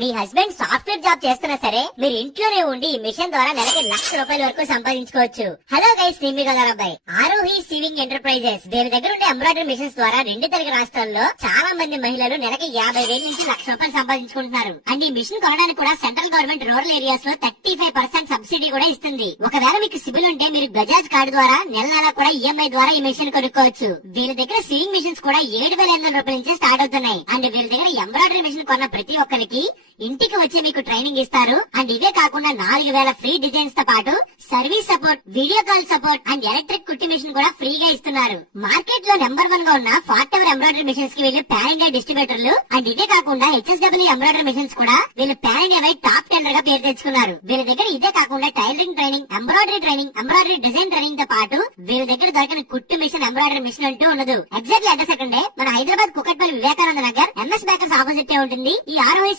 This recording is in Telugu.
మీ హస్బెండ్ సాఫ్ట్వేర్ జాబ్ చేస్తున్నా సరే మీరు ఇంట్లోనే ఉండి ఈ మిషన్ ద్వారా నెలకి ₹1,00,000 వరకు సంపాదించుకోవచ్చు. హలో గైస్, నేను మీ గదరబ్బాయి. ఆరోహి సివింగ్ ఎంటర్ప్రైజెస్ దీని దగ్గర ఉండే ఎంబ్రాయిడరీ మిషన్స్ ద్వారా 2 తెలుగు రాష్ట్రాల్లో చాలా మంది మహిళలు నెలకి 50,000 నుంచి ₹1,00,000 సంపాదించుకుంటున్నారు. అండ్ ఈ మిషన్ కొనడానికి కూడా సెంట్రల్ గవర్నమెంట్ రూరల్ ఏరియాస్ లో 35% సబ్సిడీ కూడా ఇస్తుంది. ఒకవేళ మీకు సిబిల్ ఉంటే మీరు బజాజ్ కార్డు ద్వారా నెల కూడా ఈఎంఐ ద్వారా ఈ మిషన్ కొనుక్కోవచ్చు. వీళ్ళ దగ్గర సివింగ్ మిషన్స్ కూడా ₹7,500 నుంచి స్టార్ట్ అవుతున్నాయి. అండ్ వీళ్ళ దగ్గర ఎంబ్రాయిడరీ మిషన్ కొన్న ప్రతి ఒక్కరికి ఇంటికి వచ్చి మీకు ట్రైనింగ్ ఇస్తారు. అండ్ ఇవే కాకుండా 4,000 ఫ్రీ డిజైన్స్ తో పాటు service support, video call support and electric కుట్టి మిషన్ కూడా ఫ్రీగా ఇస్తున్నారు. మార్కెట్ లో నెంబర్ 1 గా ఉన్న ఫార్ట్ ఎంబ్రాయిడరీ మిషన్స్ కి వీళ్ళు పాన్ ఇండియా డిస్ట్రిబ్యూటర్లు. అండ్ ఇదే కాకుండా HSW ఎంబ్రాయిడరీ మిషన్స్ కూడా వీళ్ళు పాన్ ఇండియా టాప్ 10 గా పేరు తెచ్చుకున్నారు. వీళ్ళ దగ్గర ఇదే కాకుండా tailoring training, embroidery design training తో పాటు వీళ్ళ దగ్గర దొరికిన కుట్టి మిషన్, ఎంబ్రాయిడరీ మిషన్ అంటూ ఉండదు. ఎగ్జాక్ట్లీ అడ్రస్ ఎక్కడే మన Hyderabad Kukatpally Vivekananda Nagar MS baker's opposite ఉంటుంది. ఈ ఆర్ఓఐ